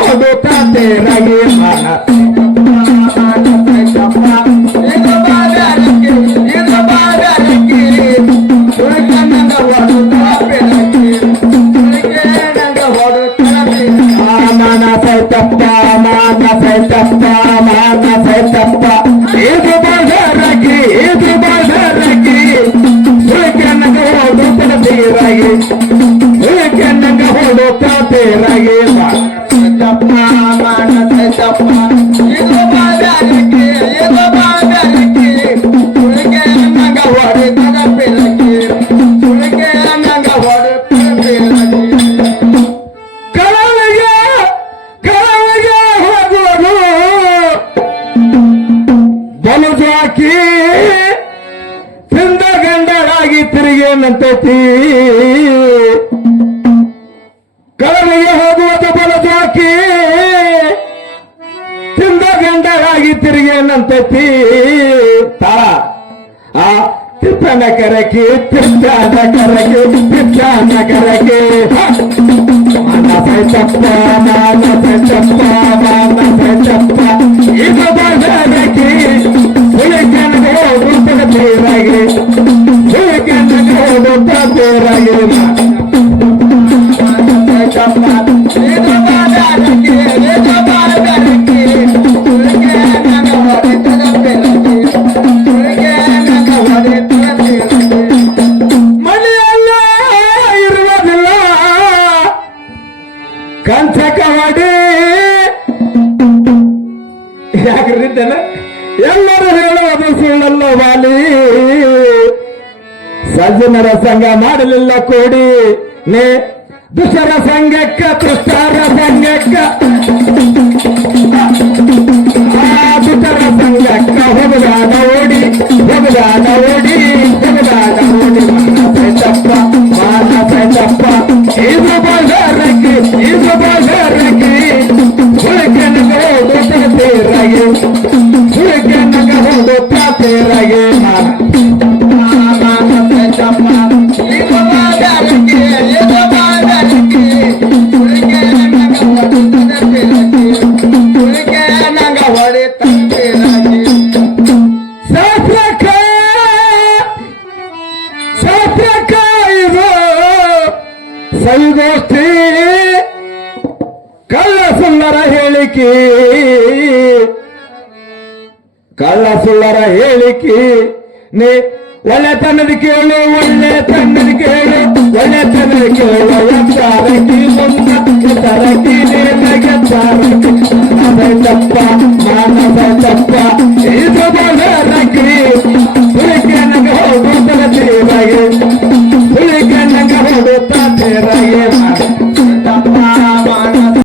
ಹೋಗುತ್ತಾತೆ ರವಿ ಹಾನ ಸೈತಪ್ಪ ಮಾನ ಸೈತಪ್ಪ ಮಾನ ಸೈತಪ್ಪ ಇದು ಬದರಗಿ ಇದು ಬದರಗಿ ಸುಳ್ಕನಗ ಹೋಗುತ್ತೀರಾಗಿ ತೇರಾಗೆ ತಪ್ಪ ಮಾನಸ ತಪ್ಪ? ಇದು ಬಾದಾರಿಕೆ ಇದು ಬಾದಾರಿಕೆ ಹುಡುಗೆ ನಂಗ ಹೊಡೆದ ಬೆಳಗ್ಗೆ ಹುಡುಗೆ ನಂಗ ಹೊಡೆದ ಬೆಳಗ್ಗೆ ಕಳವಿಗೆ ಕಳವಿಗೆ ಹೋಗುವುದು. ಹಾಕಿ ತಿಂದ ಗಂಡರಾಗಿ ತಿಂದ ತಿರುಗಿ ತಿರುಗೇನಂತೈತಿ ತಾಳ ಆ ತಿಪ್ಪನ ಕರಕಿ ತಿಪ್ಪನ ಕರಕಿ ತಿಪ್ಪನ ಕರಕಿ. ಮಾನಸ ಚಪ್ಪ ಮಾನಸ ಚಪ್ಪ ಮಾನಸ ಚಪ್ಪ ಇದು ಬದಲಕಿ ಕಂಚಕ ಮಾಡಿ ಯಾಕ್ರಿದ್ದೇನೆ ಎಲ್ಲರೂ ಹೇಳುವುದು ಸುಳ್ಳಲ್ಲ ವಾಲಿ. ಸಜ್ಜನರ ಸಂಘ ಮಾಡಲಿಲ್ಲ ಕೋಡಿ. ನೇ ದುಷರ ಸಂಘಕ್ಕ ಕೃಷ್ಣರ ಸಂಘಕ್ಕ. ದುಷರ ಸಂಘಕ್ಕ ಹೋಗದಾದ ಓಡಿ, ಹೋಗದಾದ ಸವಿಗೋಷ್ಠಿ ಕಳ್ಳ ಸುಳ್ಳರ ಹೇಳಿಕೆ. ಕಳ್ಳ ಸುಳ್ಳರ ಹೇಳಿಕೆ. ನೀ ಒಳ್ಳೆ ತನ್ನದ ಕೇಳು, ಒಳ್ಳೆ ತನ್ನದ ಕೇಳು, ಒಳ್ಳೆ ತನ್ನದ ಕೇಳು. ಮುಂದೆ ತರಕಿ ಮಾನಸ ತಪ್ಪ ಮಾನವ ತಪ್ಪ ಇದು ಹುಡುಗಿಯನಿಗೆ ಹೋಗುತ್ತಲ ದೇವಾಗೆ